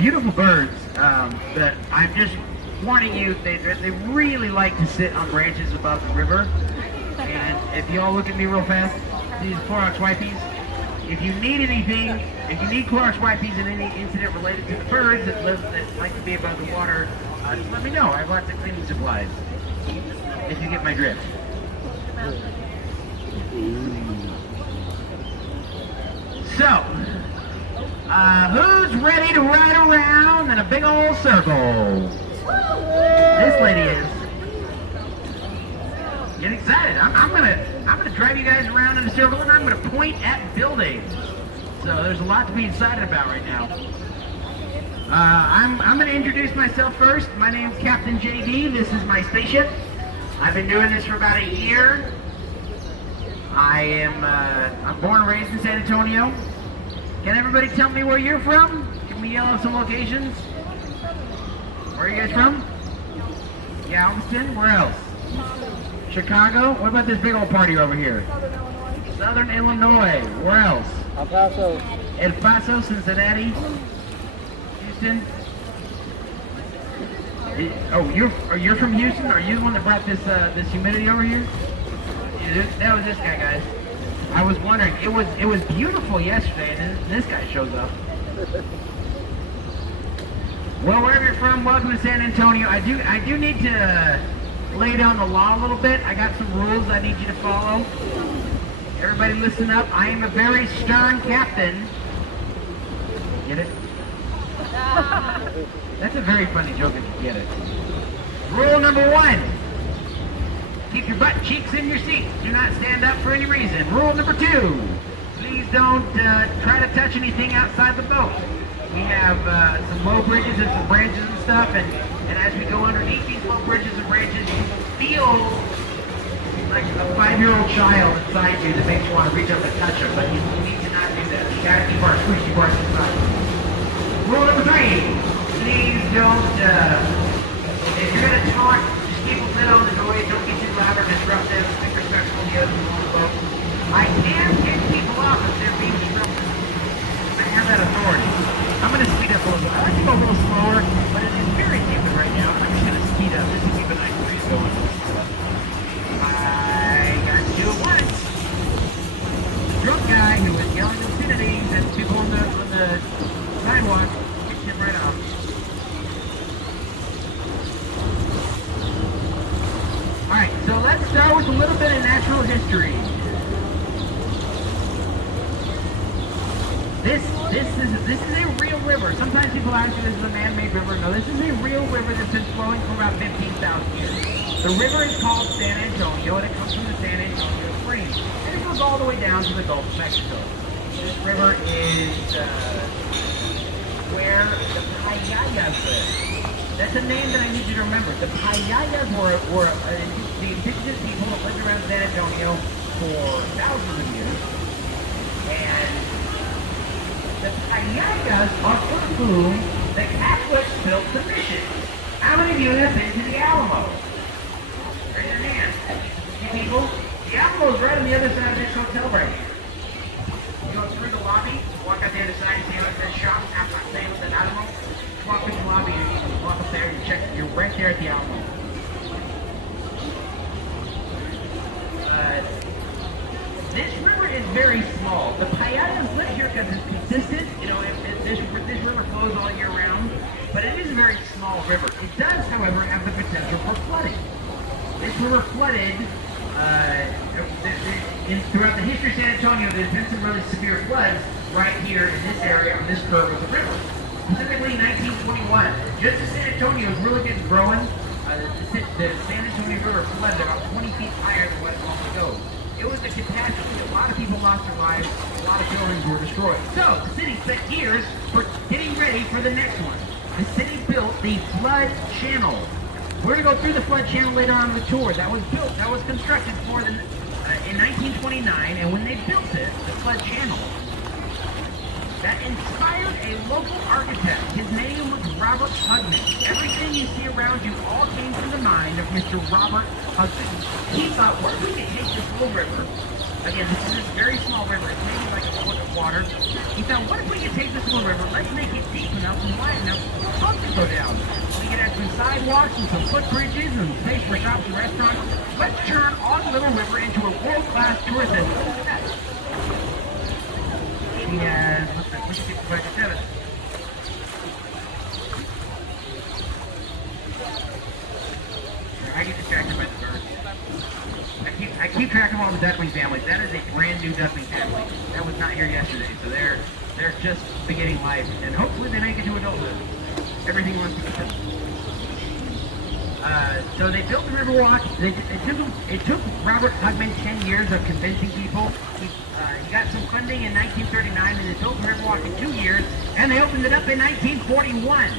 beautiful birds that I'm just warning you, they really like to sit on branches above the river. And if you all look at me real fast, these Clorox wipes, if you need anything, if you need Clorox wipes in any incident related to the birds that like to be above the water, just let me know. I have lots of cleaning supplies, if you get my drift. So, who's ready to ride around in a big old circle? This lady is. Get excited. I'm gonna drive you guys around in a circle, and I'm gonna point at buildings. So there's a lot to be excited about right now. I'm gonna introduce myself first. My name's Captain JD. This is my spaceship. I've been doing this for about a year. I'm born and raised in San Antonio. Can everybody tell me where you're from? Can we yell out some locations? Where are you guys from? Galveston? Where else? Chicago? What about this big old party over here? Southern Illinois. Where else? El Paso. El Paso, Cincinnati, Houston. Oh, you're from Houston? Are you the one that brought this humidity over here? Yeah, that was this guy, guys. I was wondering. It was beautiful yesterday, and then this guy shows up. Well, wherever you're from, welcome to San Antonio. I do need to lay down the law a little bit. I got some rules I need you to follow. Everybody listen up. I am a very stern captain. Get it? That's a very funny joke if you get it. Rule number 1. Keep your butt cheeks in your seat. Do not stand up for any reason. Rule number 2. Please don't try to touch anything outside the boat. We have some low bridges and some branches and stuff, and as we go underneath these low bridges and branches, you feel like a 5-year-old child inside you that makes you want to reach up and touch them, but you need to not do that. You gotta keep our squishy parts inside. Rule number 3. Please don't, if you're gonna talk, just keep a lid on the noise. Don't get too loud or disruptive. Be respectful of the others on the boat. I can kick people off if they're being disruptive. I have that authority. I'm going to speed up a little bit. I like to go a little slower, but it is very humid right now. I'm just going to speed up just to keep a nice breeze going. I got to do it once. The drunk guy who was yelling obscenities at people on the sidewalk kicked him right off. Alright, so let's start with a little bit of natural history. This is a real river. Sometimes people ask me this is a man-made river. No, this is a real river that's been flowing for about 15,000 years. The river is called San Antonio, and it comes from the San Antonio Springs. And it goes all the way down to the Gulf of Mexico. This river is where the Payayas live. That's a name that I need you to remember. The Payayas were the indigenous people that lived around San Antonio for thousands of years. And the Payayas are for whom the Catholics built the mission. How many of you have been to the Alamo? Raise your hand. You people? The Alamo is right on the other side of this hotel right here. You go through the lobby, walk out the other side, see how it says shop, outside saying with an Alamo. Walk through the lobby and you walk up there and check. You're right there at the Alamo. This river is very small. The Payayas live here because it's consistent. You know, this river flows all year round, but it is a very small river. It does, however, have the potential for flooding. This river flooded throughout the history of San Antonio. There's been some really severe floods right here in this area on this curve of the river. Specifically, 1921, just as San Antonio is really getting growing, the San Antonio River flooded about 20 feet higher than what it normally goes. It was a catastrophe. A lot of people lost their lives. A lot of buildings were destroyed. So, the city set gears for getting ready for the next one. The city built the flood channel. We're going to go through the flood channel later on in the tour. That was constructed in 1929, and when they built it, the flood channel, that inspired a local architect. His name was Robert Hudman. Everything you see around you all came from the mind of Mr. Robert Hudman. He thought, well, we can take this little river. Again, this is this very small river. It's maybe like a foot water. He thought, what if we could take this little river, let's make it deep enough and wide enough for a boat to go down. We could have some sidewalks and some footbridges and space for shops and restaurants. Let's turn our little river into a world-class tourist destination. He has, let's get back to it. I get distracted by the birds. I keep track of all the duckling families. That is a brand new duckling family. That was not here yesterday, so they're just beginning life, and hopefully they make it to adulthood. Everything wants to be done. So they built the Riverwalk. It took Robert Hugman 10 years of convincing people. He got some funding in 1939, and they built the Riverwalk in 2 years, and they opened it up in 1941.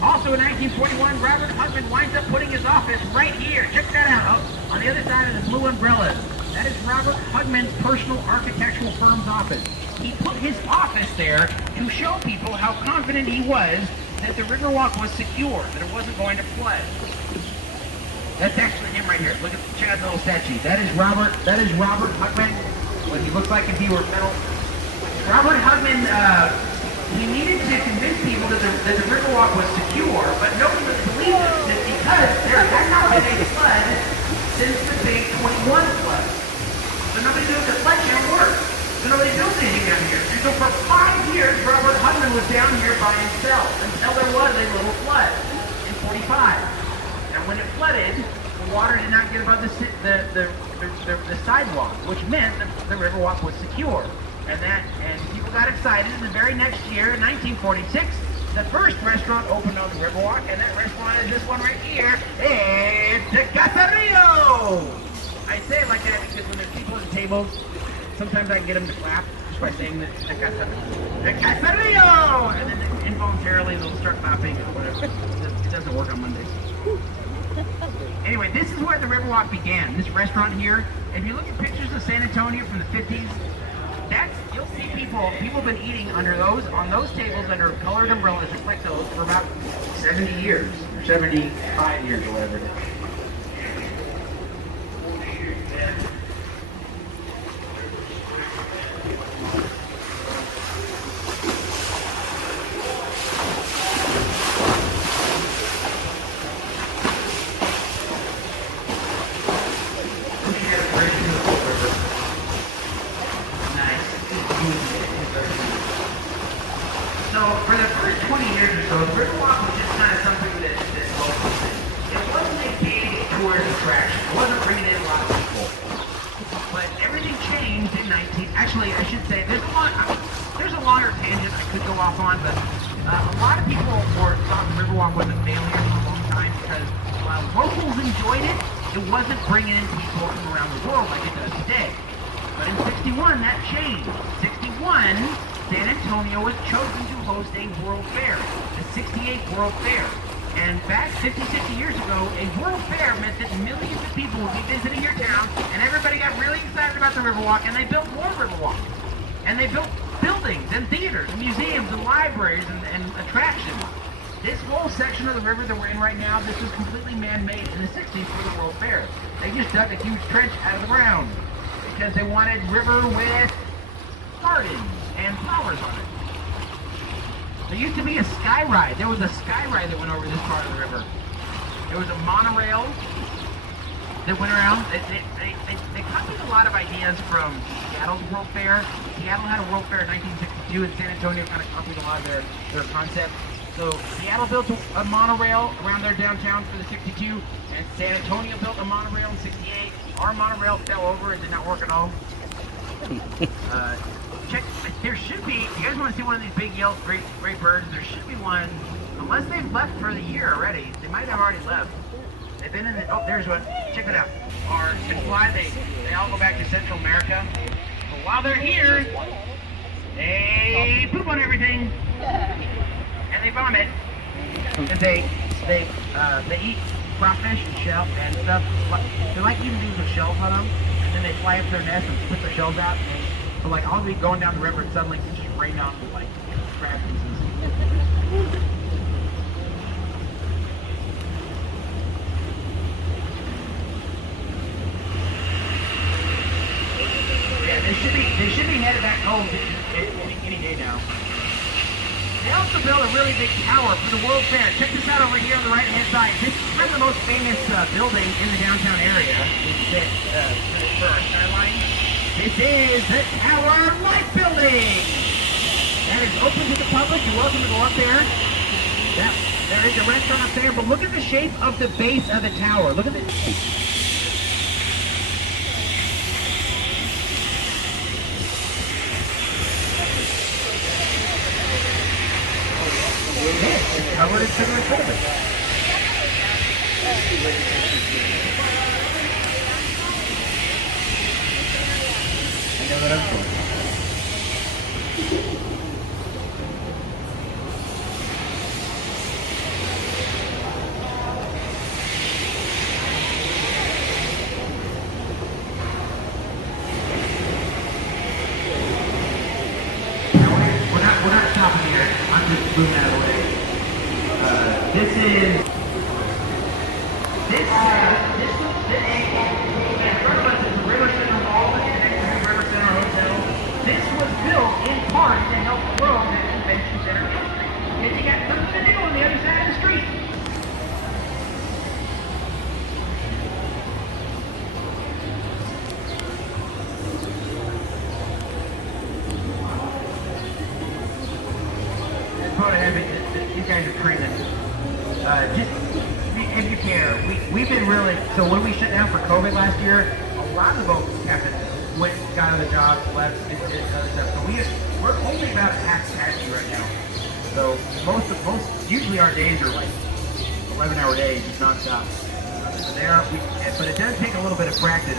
Also in 1941, Robert Hugman winds up putting his office right here. Check that out. Oh, on the other side of the blue umbrellas. That is Robert Hugman's personal architectural firm's office. He put his office there to show people how confident he was that the Riverwalk was secure, that it wasn't going to flood. That's actually him right here. Look at check out the little statue. That is Robert Hugman. What he looks like if he were metal. Robert Hugman, he needed to convince people that the Riverwalk was secure, but nobody would believe it because there had not been a flood since the big 21 flood. So nobody knew if the flood channel worked. So nobody built anything down here. And so for 5 years, Robert Hugman was down here by himself until there was a little flood in 45. Now when it flooded, the water did not get above the sidewalk, which meant that the Riverwalk was secure. And people got excited. And the very next year, in 1946, the first restaurant opened on the Riverwalk, and that restaurant is this one right here. It's the Caserío! I say it like that because when there's people at the tables, sometimes I can get them to clap just by saying the Caserío. The Caserío! And then involuntarily they'll start clapping or whatever. It doesn't work on Mondays. Anyway, this is where the Riverwalk began, this restaurant here. If you look at pictures of San Antonio from the 50s, you'll see people have been eating on those tables under colored umbrellas just like those for about 70 years, or 75 years or whatever it is. So for the first 20 years or so, the Riverwalk was just kind of something that local thing. It wasn't a big tourist attraction. It wasn't bringing in a lot of people. But everything changed in actually I should say, there's a longer tangent I could go off on, but a lot of people thought the Riverwalk was a failure for a long time because while locals enjoyed it, it wasn't bringing in people from around the world like it does today. But in 61, that changed. 61, San Antonio was chosen to host a World Fair, the 68th World Fair. And back 50, 60 years ago, a World Fair meant that millions of people would be visiting your town, and everybody got really excited about the Riverwalk, and they built more Riverwalks. And they built buildings and theaters and museums and libraries and attractions. This whole section of the river that we're in right now, this was completely man-made in the 60s for the World Fair. They just dug a huge trench out of the ground because they wanted river with gardens and flowers on it. There used to be a sky ride. There was a sky ride that went over this part of the river. There was a monorail that went around. They copied a lot of ideas from Seattle's World Fair. Seattle had a World Fair in 1962, and San Antonio kind of copied a lot of their concepts. So Seattle built a monorail around their downtown for the 62, and San Antonio built a monorail in 68. Our monorail fell over and did not work at all. There should be, if you guys want to see one of these big yellow great birds, there should be one, unless they've left for the year already. They might have already left. They've been in the, oh, there's one. Check it out. Or can fly, they all go back to Central America. But while they're here, they poop on everything. And they vomit. And they eat crawfish and shell and stuff. They like eating things with shells on them. And then they fly up to their nest and spit their shells out. So like I'll be going down the river and suddenly it just rain down with like crab pieces. Yeah, they should be headed back home. okay now. They also built a really big tower for the World Fair. Check this out over here on the right-hand side. This is kind of the most famous building in the downtown area for our skyline. This is the Tower Life Building. That is open to the public. You're welcome to go up there. There is a restaurant up there, but look at the shape of the base of the tower. Look at the... It's covered in sugar and cinnamon. I know that I'm cool. We're not stopping here. I'm just moving out of the way. This was the River Center Mall that's connected to the River Center Hotel. This was built in part to help grow the convention center industry. And you got something to do on the other side of the street. These guys are training. Just if you care, we've been really, so when we shut down for COVID last year, a lot of the boat captains got other jobs, left, and other stuff. So we're only about half capacity right now. So usually our days are like 11-hour days, nonstop. But it does take a little bit of practice.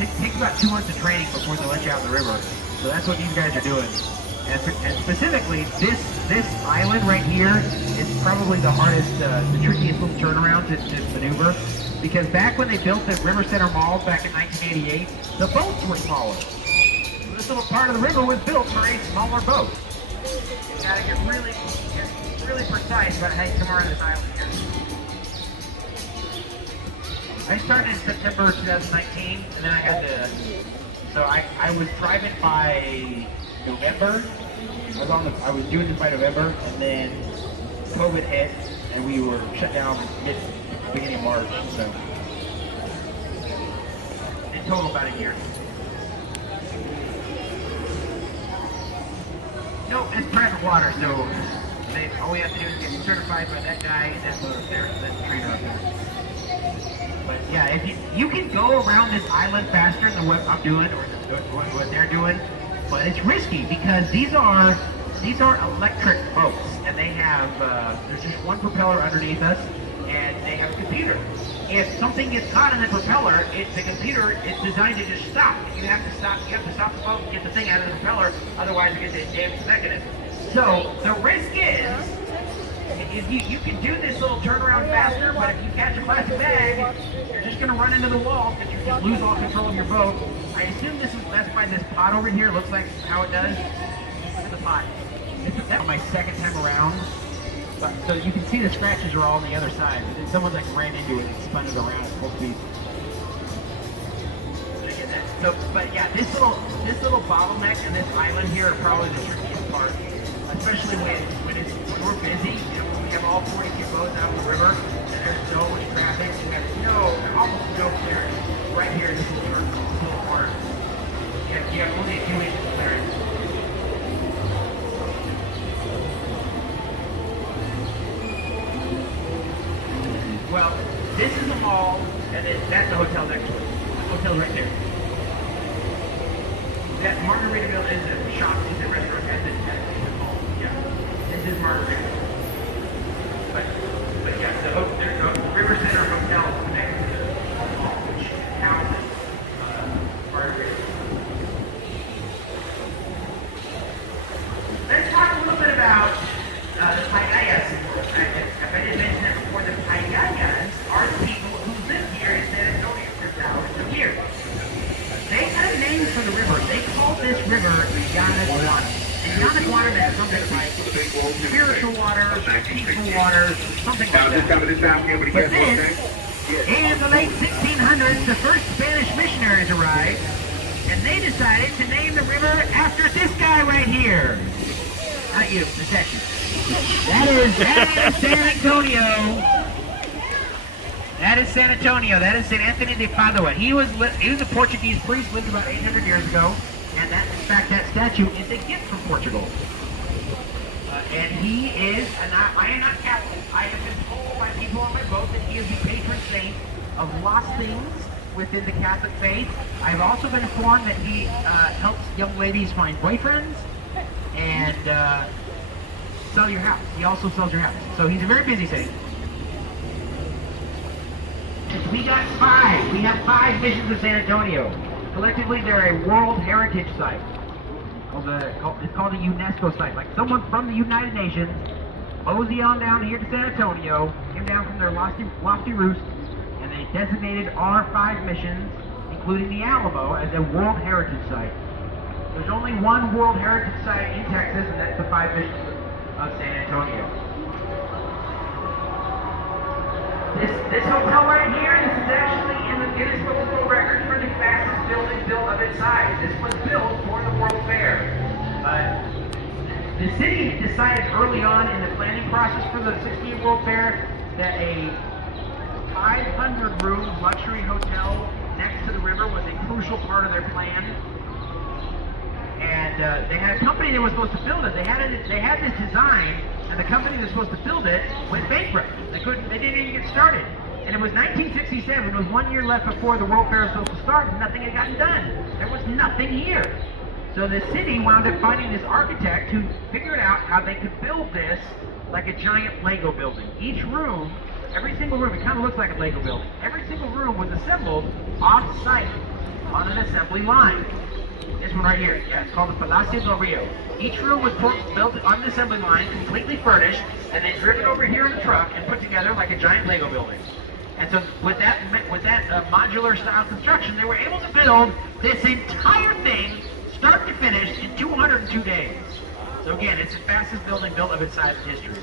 It takes about 2 months of training before they let you out in the river. So that's what these guys are doing. And specifically, this island right here is probably the hardest, the trickiest little turnaround to maneuver. Because back when they built the River Center Mall back in 1988, the boats were smaller. So this little part of the river was built for a smaller boat. You gotta get really precise about how you come around this island here. I started in September 2019, and then I had so I was private by November. I was doing this by November, and then COVID hit, and we were shut down beginning of March. So in total, about a year. No, it's private water, so all we have to do is get certified by that guy and that boat up there, that trainer up there. But yeah, if you can go around this island faster than what I'm doing or what they're doing. But it's risky because these are electric boats, and they have there's just one propeller underneath us, and they have a computer. If something gets caught in the propeller, the computer is designed to just stop. You have to stop the boat and get the thing out of the propeller, otherwise it gets a damaged mechanism. So the risk is you can do this little turnaround faster, but if you catch a plastic bag, you're just going to run into the wall because you just lose all control of your boat. I assume that's why this pot over here looks like how it does. Look at the pot. This is my second time around. So you can see the scratches are all on the other side. But then someone like ran into it and spun it around full speed. So, but yeah, this little bottleneck and this island here are probably the trickiest part, especially when we're busy. You know, when we have all 42 boats out on the river and there's so much traffic, we have almost no clearance right here in this little corner. You have only a few inches of clearance. Well, this is the mall, and then that's the hotel next to it. The hotel's right there. That Margaritaville is a shop, is a restaurant, and it's a mall. Yeah, this is Margaritaville. But yeah, there's a River Center Hotel connected to the mall, which houses Margaritaville. Let's talk a little bit about the Payayas. If I didn't mention that before, the Payayas are the people who live here in San Antonio for thousands of years. They had a name for the river. They called this river Yanaguana. And Yanaguana meant something like spiritual water, peaceful water, something like that. But then, in the late 1600s, the first Spanish missionaries arrived, and they decided to name the river after this guy right here. Not you, the statue. That is San Antonio. That is San Antonio. That is St. Anthony de Padua. He was a Portuguese priest, lived about 800 years ago, and that, in fact, that statue is a gift from Portugal. And he is, and I am not Catholic. I have been told by people on my boat that he is the patron saint of lost things within the Catholic faith. I have also been informed that he helps young ladies find boyfriends and sell your house. He also sells your house. So he's a very busy saint. We got 5. We have 5 missions of San Antonio. Collectively, they're a World Heritage Site. It's called a UNESCO site. Like someone from the United Nations mosey on down here to San Antonio, came down from their lofty roost, and they designated our 5 missions, including the Alamo, as a World Heritage Site. There's only one World Heritage Site in Texas, and that's the 5 missions of San Antonio. This hotel right here, this is actually in the Guinness Book of World Records for the fastest building built of its size. This was built for the World Fair. The city decided early on in the planning process for the 60th World Fair that a 500-room luxury hotel next to the river was a crucial part of their plan. And they had a company that was supposed to build it. They had this design, and the company that was supposed to build it went bankrupt. They didn't even get started. And it was 1967. It was 1 year left before the World Fair was supposed to start, and nothing had gotten done. There was nothing here. So the city wound up finding this architect who figured out how they could build this like a giant Lego building. Each room, every single room, it kind of looks like a Lego building. Every single room was assembled off-site on an assembly line. This one right here, yeah, it's called the Palacio del Rio. Each room was built on the assembly line, completely furnished, and then driven over here in a truck and put together like a giant Lego building. And so with that modular style construction, they were able to build this entire thing, start to finish, in 202 days. So again, it's the fastest building built of its size in history.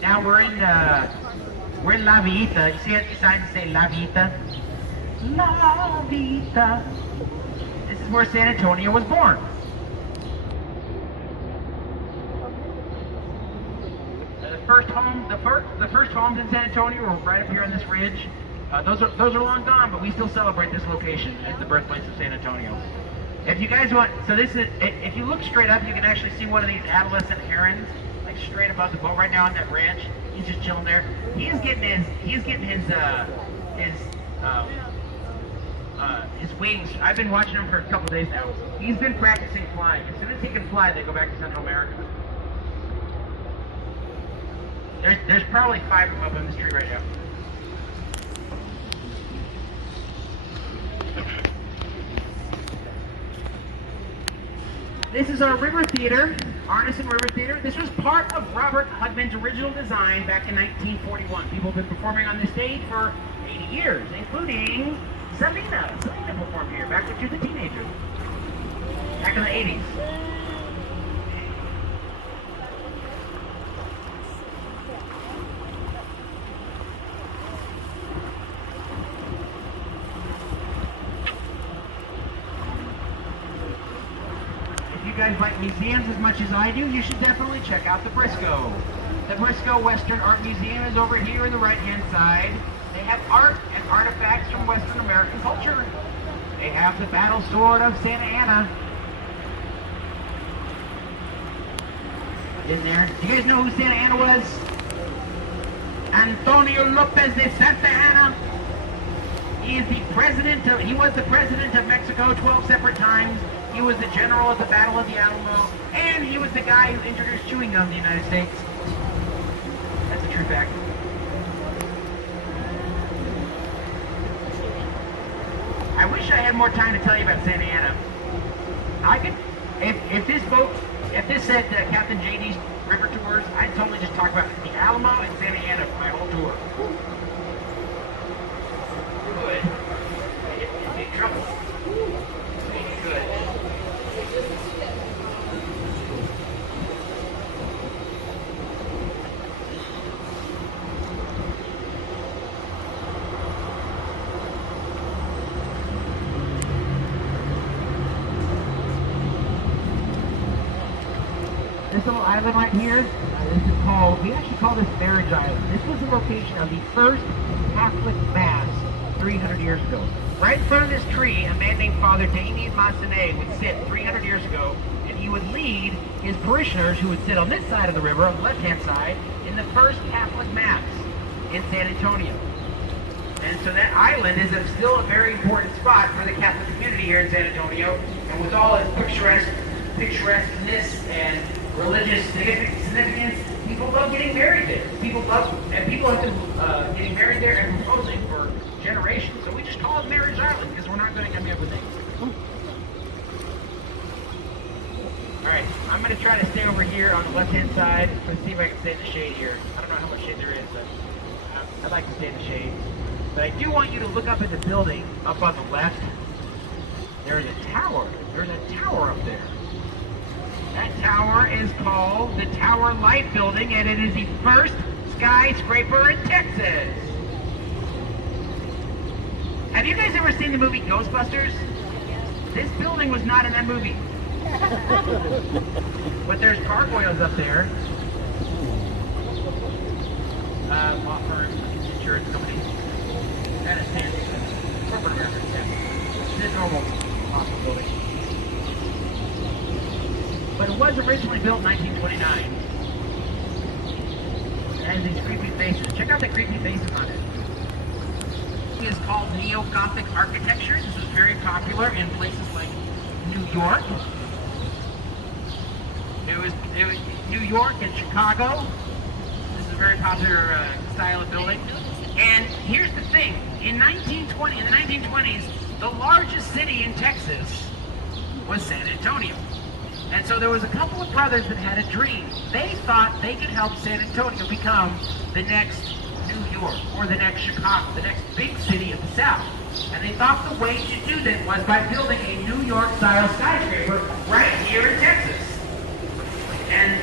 Now we're in La Villita. You see it, the signs that say La Villita? La Villita. This is where San Antonio was born. The first homes in San Antonio were right up here on this ridge. Those are long gone, but we still celebrate this location as the birthplace of San Antonio. If you guys want, so this is, if you look straight up, you can actually see one of these adolescent herons, like straight above the boat right now on that branch. He's just chilling there. He's getting his wings. I've been watching him for a couple days now. He's been practicing flying. As soon as he can fly, they go back to Central America. There's probably 5 of them up in this tree right now. This is our river theater, Arneson River Theater. This was part of Robert Hudman's original design back in 1941. People have been performing on this stage for 80 years, including Selena. Selena performed here back when she was a teenager, back in the 80s. If you guys like museums as much as I do, you should definitely check out the Briscoe. The Briscoe Western Art Museum is over here on the right-hand side. They have art and artifacts from Western American culture. They have the battle sword of Santa Anna in there. Do you guys know who Santa Anna was? Antonio Lopez de Santa Anna. He was the president of Mexico 12 separate times. He was the general at the Battle of the Alamo, and he was the guy who introduced chewing gum in the United States. That's a true fact. I wish I had more time to tell you about Santa Anna. I could, if this said Captain JD's River Tours, I'd totally just talk about the Alamo and Santa Anna for my whole tour. Good. In big trouble. Good. this little island right here, this is called, we actually call this Marriage Island. This was the location of the first Catholic Mass 300 years ago. Right in front of this tree, a man named Father Damien Massenet would sit 300 years ago, and he would lead his parishioners, who would sit on this side of the river, on the left-hand side, in the first Catholic Mass in San Antonio. And so that island is still a very important spot for the Catholic community here in San Antonio, and with all its picturesqueness and religious significance, people love getting married there. People have been getting married there and proposing for generations. So we just call it Marriage Island because we're not going to come here with names. All right, I'm going to try to stay over here on the left-hand side. Let's see if I can stay in the shade here. I don't know how much shade there is, but I'd like to stay in the shade. But I do want you to look up at the building up on the left. There's a tower. There's a tower up there. That tower is called the Tower Light Building, and it is the first skyscraper in Texas. Have you guys ever seen the movie Ghostbusters? This building was not in that movie. But there's gargoyles up there. Law firms, insurance companies. That is fancy. Corporate America. This is normal office building. But it was originally built in 1929. It has these creepy faces. Check out the creepy faces on it. It is called Neo-Gothic architecture. This was very popular in places like New York. It was New York and Chicago. This is a very popular style of building. And here's the thing: in the 1920s, the largest city in Texas was San Antonio. And so there was a couple of brothers that had a dream. They thought they could help San Antonio become the next New York or the next Chicago, the next big city of the South. And they thought the way to do that was by building a New York-style skyscraper right here in Texas. And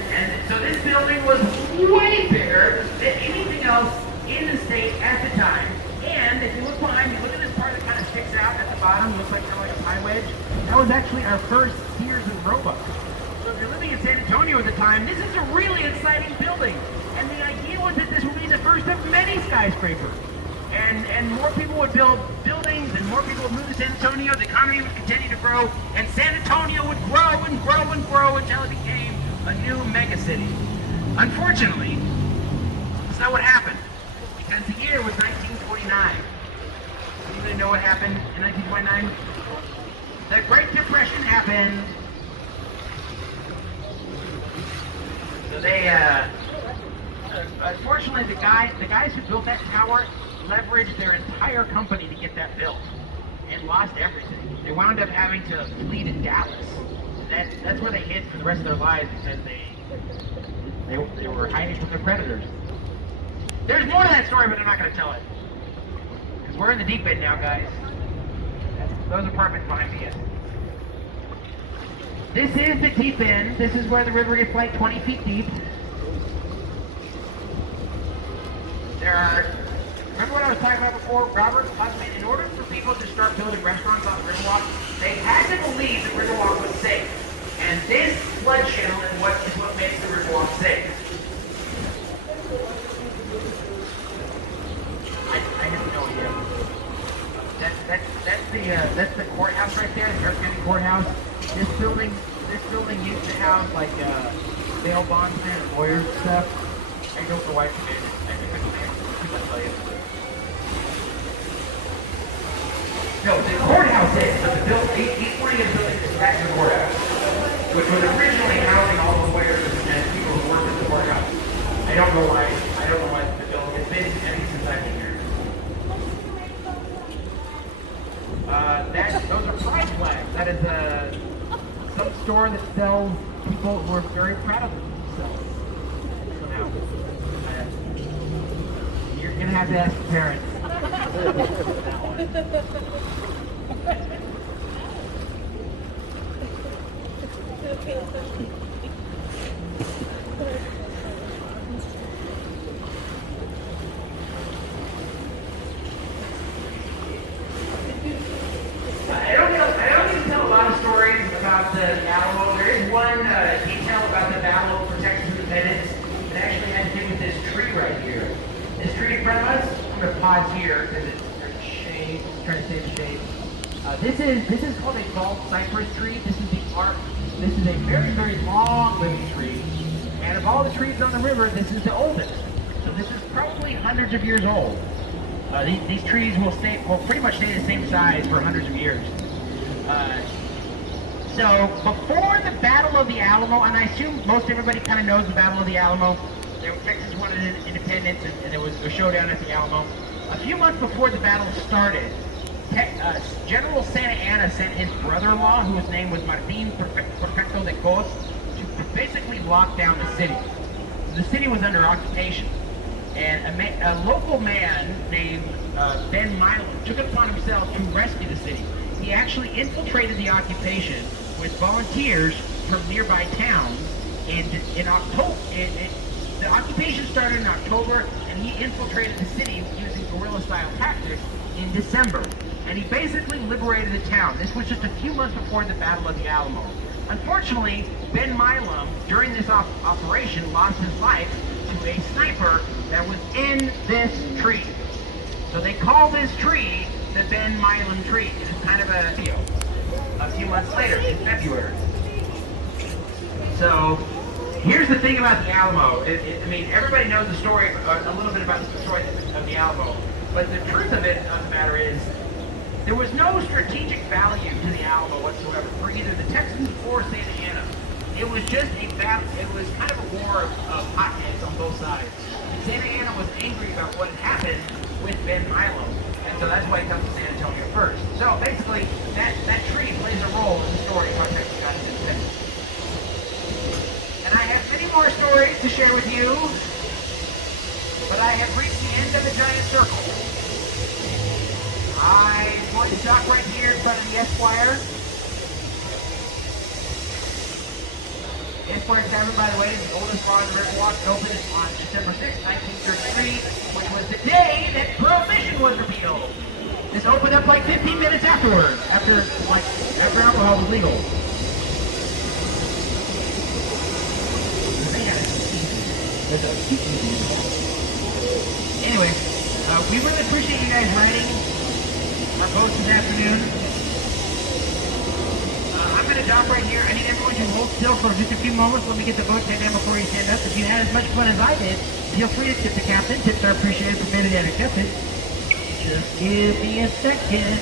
so this building was way bigger than anything else in the state at the time. And if you look behind me, look at this part that kind of sticks out at the bottom, looks like kind of like a pie wedge. That was actually our first Sears and Roebuck. So if you're living in San Antonio at the time, this is a really exciting building. And the idea was that this would be the first of many skyscrapers. And more people would build buildings, and more people would move to San Antonio. The economy would continue to grow, and San Antonio would grow and grow and grow until it became a new mega city. Unfortunately, that's not what happened, because the year was 1949. You know what happened in 1949? The Great Depression happened. So they, unfortunately, the guys who built that tower leveraged their entire company to get that built and lost everything. They wound up having to flee to Dallas. That's where they hid for the rest of their lives, because they were hiding from their predators. There's more to that story, but I'm not going to tell it, because we're in the deep end now, guys. Those apartments behind me. This is the deep end. This is where the river gets like 20 feet deep. There are, remember what I was talking about before? Robert Husman, in order for people to start building restaurants on the Riverwalk, they had to believe the Riverwalk was safe. And this flood channel is what makes the Riverwalk safe. I have no idea. That's the courthouse right there, the Harris County Courthouse. This building used to house like bail bondsmen and lawyers and stuff. I don't know why it's abandoned. I couldn't tell you. No, the courthouse is, but the building, each one of the buildings is back to the courthouse, which was originally housing all the lawyers and people who worked at the courthouse. I don't know why the building has been empty since I've been here. Those are pride flags. That is some store that sells people who are very proud of themselves. Somehow. You're going to have to ask your parents. I don't need to tell a lot of stories about the Alamo. There is one detail about the Battle for This tree in front of us, I'm going to pause here because it's shade, trying to save the shade. This is called a bald cypress tree. This is a very, very long living tree. And of all the trees on the river, this is the oldest. So this is probably hundreds of years old. These trees will pretty much stay the same size for hundreds of years. So before the Battle of the Alamo, and I assume most everybody kind of knows the Battle of the Alamo. Texas wanted independence, and there was a showdown at the Alamo. A few months before the battle started, General Santa Anna sent his brother-in-law, whose name was Martin Perfecto de Cos, to basically lock down the city. The city was under occupation, and a local man named Ben Milam took it upon himself to rescue the city. He actually infiltrated the occupation with volunteers from nearby towns in October. The occupation started in October, and he infiltrated the city using guerrilla-style tactics in December. And he basically liberated the town. This was just a few months before the Battle of the Alamo. Unfortunately, Ben Milam, during this operation, lost his life to a sniper that was in this tree. So they call this tree the Ben Milam tree. It is kind of a video a few months later, in February. So here's the thing about the Alamo. I mean, everybody knows the story, a little bit about the story of the Alamo. But the truth of the matter is, there was no strategic value to the Alamo whatsoever for either the Texans or Santa Anna. It was just a battle. It was kind of a war of hotheads on both sides. Santa Anna was angry about what had happened with Ben Milam, and so that's why he comes to San Antonio first. So basically, that tree plays a role in the story of how Texas got its independence. And I have many more stories to share with you, but I have reached the end of the giant circle. I'm going to stop right here in front of the Esquire. Esquire Tavern, by the way, is the oldest bar in the Riverwalk. It opened on December 6, 1933, which was the day that Prohibition was repealed. This opened up like 15 minutes afterwards, after alcohol was legal. Anyway, we really appreciate you guys riding our boats this afternoon. I'm going to dock right here. I need everyone to hold still for just a few moments. Let me get the boat set down before you stand up. If you had as much fun as I did, feel free to tip the captain. Tips are appreciated, permitted, and accepted. Just give me a second.